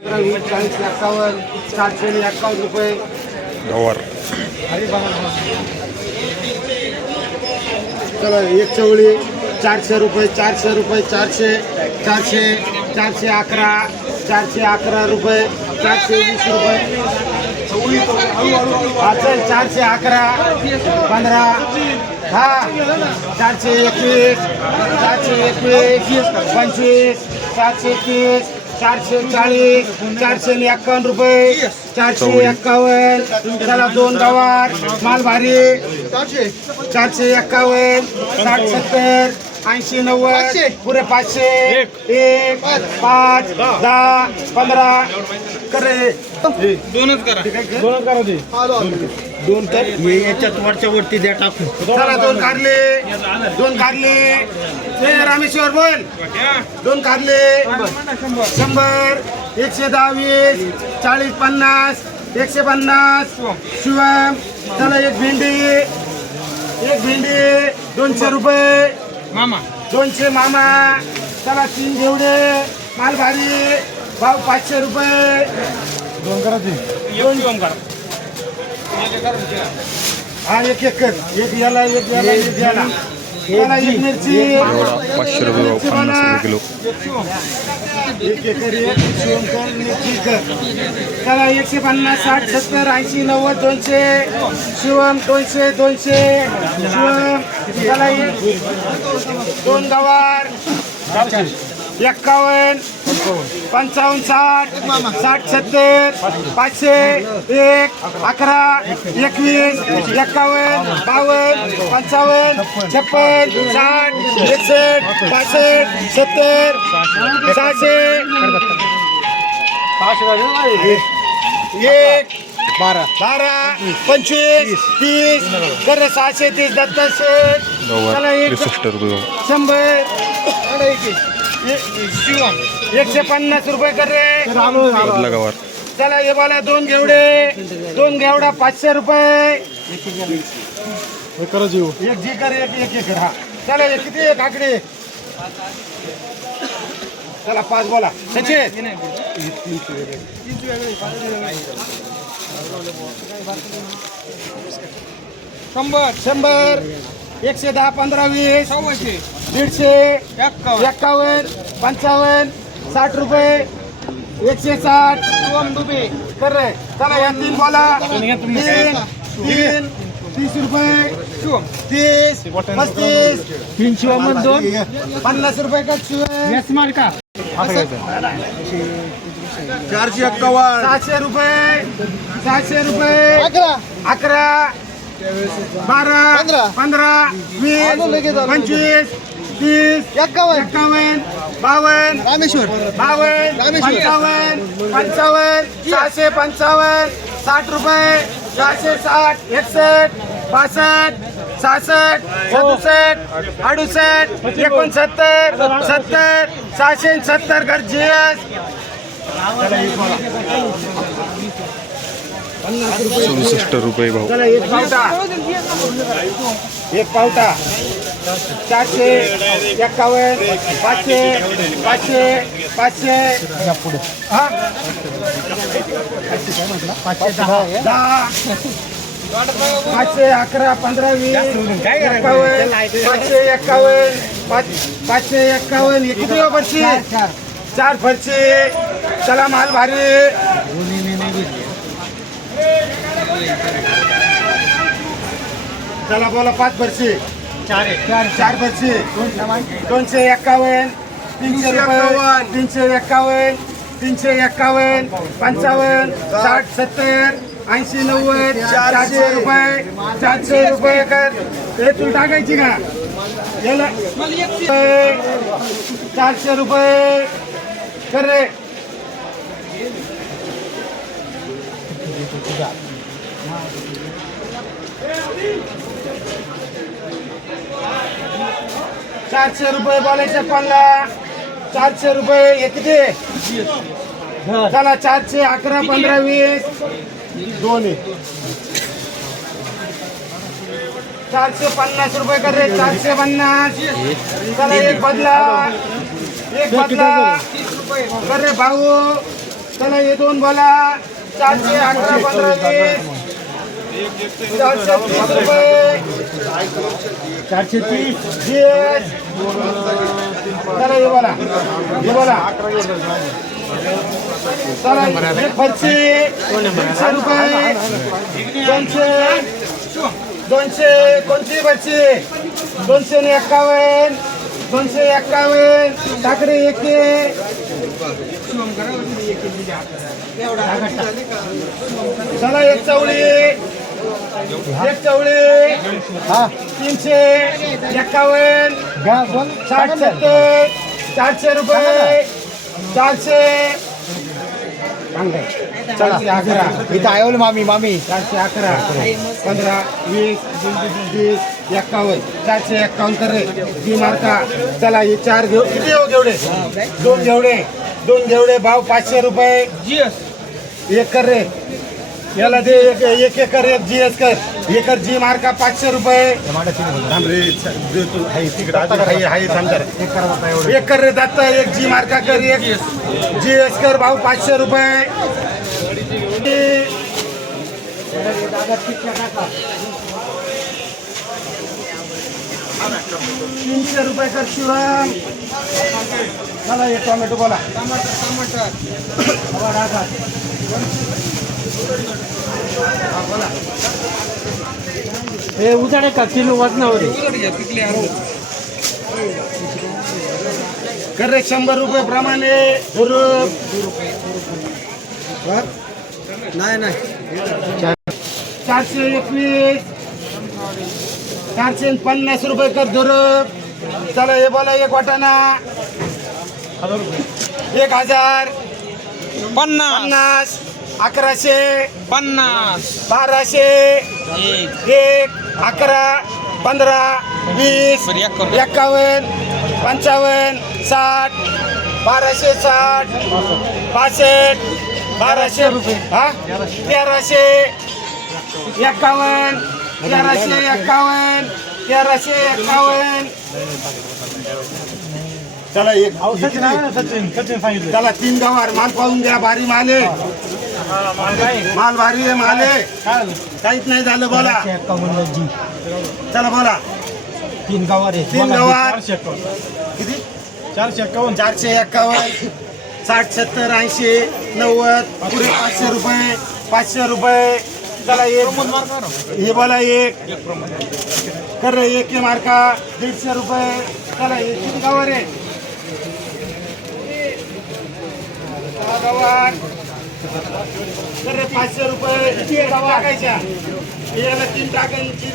वीस चाळीस एक्कावन्न सातशे एक्कावन्न रुपये गवार चला एक चवळी चारशे रुपये चारशे रुपये चारशे चारशे चारशे अकरा चारशे अकरा रुपये चारशे वीस रुपये असेल चारशे अकरा पंधरा हा चारशे एकवीस चारशे एकवीस पंचवीस चारशे तीस चारशे चाळीस चारशे एक्कावन्न रुपये चारशे एक्कावन्न चला दोन गावात माल भारी चारशे एक्कावन्न साठ सत्तर ऐंशी नव्वद पुरे पाचशे एक पाच दहा पंधरा. करे दोनच करा. दोन तर. याच्यात वरच्या वरती द्या टाकून चला दोन कारले दोन कारले ए, रामेश्वर बोल. दोन कारले शंभर एकशे दहा वीस चाळीस पन्नास एकशे पन्नास. शिवम चला एक भेंडी. एक भेंडी दोनशे रुपये. मामा. दोनशे मामा. चला तीन घेवडे. माल भारी भाव पाचशे रुपये. दोन करा दोन करा. हा एक एक कर एक याला एक याला एक याला. याला एक मिरची. एवढा पाचशे रुपये भाव पन्नास रुपये किलो. एक एकर एक शिवम कर मिरची कर चला एकशे पन्नास साठ सत्तर ऐंशी नव्वद दोनशे शिवम दोनशे दोनशे शिवम. चला एक दोन गवार. एक्कावन्न पंचावन्न साठ साठ सत्तर पाचशे एक अकरा एकवीस एक्कावन्न बावन्न पंचावन्न छप्पन साठ एकसष्ट पासष्ट सत्तर सहाशे. एक बारा. बारा पंचवीस तीस. कर सहाशे तीस दत्त शेठ चला गवार एक त्रेसष्ट रुपये. भाव शंभर. एकशे पन्नास रुपये कर रे. गवार चला हे बोला दोन घेवडे. दोन घेवडा पाचशे रुपये. एक जी कर एक एक एक हा. चला हे किती आहे काकडे? चला पाच बोला. सचिन. शंभर. शंभर. एकशे दहा पंधरा वीस दीडशे एक्कावन्न. पंचावन्न साठ रुपये एकशे साठ. दोन डुबे कर. रे चला या तीन बोला. तीन तीन तीस रुपये. तीस पस्तीस. तीन शिवाय दोन. पन्नास रुपये का शिवाय. का चारशे एक्कावन्न. सहाशे रुपये. सहाशे रुपये. अकरा. अकरा. बारा पंधरा. वीस पंचवीस तीस एक्कावन्न. एक्कावन्न बावन्न रामेश्वर. बावन्न पंचावन्न पंचावन्न सहाशे पंचावन्न साठ रुपये सहाशे साठ एकसष्ट पासष्ट सहासष्ट सदुसष्ट अडुसष्ट एकोणसत्तर सत्तर सहाशे सत्तर एस सदुसष्ट रुपये भाव. एक पावटा एक पावटा. चारशे एक्कावन्न पाचशे पाचशे पाचशे. हा. दहा पाचशे अकरा पंधरा वीस एक्कावन्न पाचशे एक्कावन्न पाच पाचशे एक्कावन्न किती हो फरशी? चार फरशी. चला माल भारी. चला बोला पाच फरशी चार चार फरशी दोनशे एक्कावन्न तीनशे रुपये तीनशे एक्कावन्न तीनशे एक्कावन्न पंचावन्न साठ सत्तर ऐंशी नव्वद चारशे. रुपये चारशे रुपये कर हे तू टाकायची का? याला चारशे रुपये. कर रे. चारशे रुपये बोलायचे पन्ना. चारशे रुपये हे किती? चला चारशे अकरा पंधरा वीस. दोन. चारशे पन्नास रुपये कर रे चारशे पन्नास. चला एक बदला. एक बदला. कर रे भाऊ. चला हे दोन बोला. चारशे अकरा पंधरा वीस. चारशे तीस रुपये चारशे तीस वीस चला हे बोला हे बोला चला फरशी रुपये दोनशे दोनशे कोणती फरशी दोनशे ने एक्कावन्न दोनशे एक्कावन्न ठाकरे एके चला एक चवळी. एक चवळी तीनशे एक्कावन्न साठ सत्तर चारशे रुपये चारशे. चारशे अकरा इथं आहे मामी मामी. चारशे अकरा पंधरा वीस वीस एक्कावन्न चारशे एक्कावन्न कर रे. ती मार्का चला हे चार घेऊ. किती घेऊ घेवडे? दोन घेवडे. दोन घेवडे भाव पाचशे रुपये. एक कर रे. याला दे एक एक एकर एक जी एस कर एकर जी मार्का पाचशे रुपये. रे, हाय, हाय, एक कर रे दत्ता एक जी मार्का कर एक जी एस कर भाऊ पाचशे रुपये. तीनशे रुपये कर शिवम. मला एक टोमॅटो बोला. टमाटर टमाटर. हे उजाडे का? किलो वजनावर रे शंभर रुपये प्रमाणे नाही नाही. चारशे एकवीस. चारशे पन्नास रुपये कर धरून चला हे बोला एक वाटाणा. एक हजार. पन्नास. पन्नास. अकराशे पन्नास. बाराशे एक. अकरा पंधरा वीस बरं. एक्कावन्न पंचावन्न साठ बाराशे साठ पासष्ट बाराशे रुपये हा? तेराशे एक्कावन्न तेराशे एक्कावन्न तेराशे एक्कावन्न चला एक किती? चला तीन गवार. माल पाहून घ्या भारी माल आहे. माल भारी आहे माल आहे. काहीच नाही झालं बोला. चला बोला. तीन गावार आहे तीन गवार. किती? चारशे एक्कावन्न चारशे एक्कावन्न साठ सत्तर ऐंशी नव्वद पुढे पाचशे रुपये पाचशे रुपये. चला एक. हे बोला एक. कर रे एक हे मार्का. दीडशे रुपये. चला हे किती गवार आहे गवार. पाचशे रुपये किती टाकायच्या. तीन टाकायची.